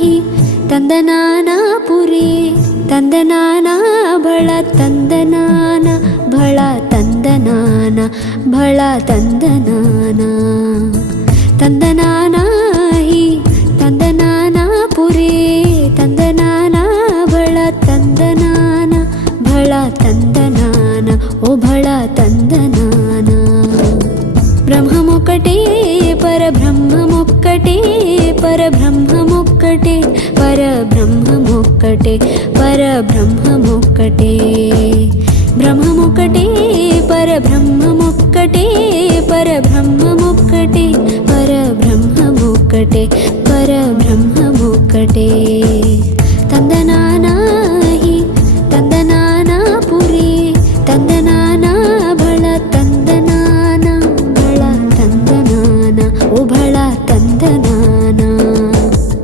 ಹಿ ತಂದನಾನ ಪುರಿ ತಂದನಾನ ಭಳ ತಂದನಾನ ಭಳ ತಂದನಾನ ಭಳ ತಂದನಾನ ತಂದನಾನ ಹಿ ತಂದನಾನ ಪುರಿ ತಂದನಾನ ಭಳ ತಂದನಾನ ಭಳ ತಂದನಾನ ಓ ಭಳ ತಂದನಾನ ಬ್ರಹ್ಮಮೊಕ್ಕಟೇ ಪರಬ್ರಹ್ಮಮೊಕ್ಕಟೇ ಪರಬ್ರಹ್ಮಮೊಕ್ಕಟೇ ಪರಬ್ರಹ್ಮಮೊಕ್ಕಟೇ ಪರಬ್ರಹ್ಮಮೊಕ್ಕಟೇ ಬ್ರಹ್ಮಮೊಕ್ಕಟೇ ಪರಬ್ರಹ್ಮಮೊಕ್ಕಟೇ ಪರಬ್ರಹ್ಮಮೊಕ್ಕಟೇ ಪರಬ್ರಹ್ಮಮೊಕ್ಕಟೇ ಪರಬ್ರಹ್ಮಮೊಕ್ಕಟೇ ತಂದನಾ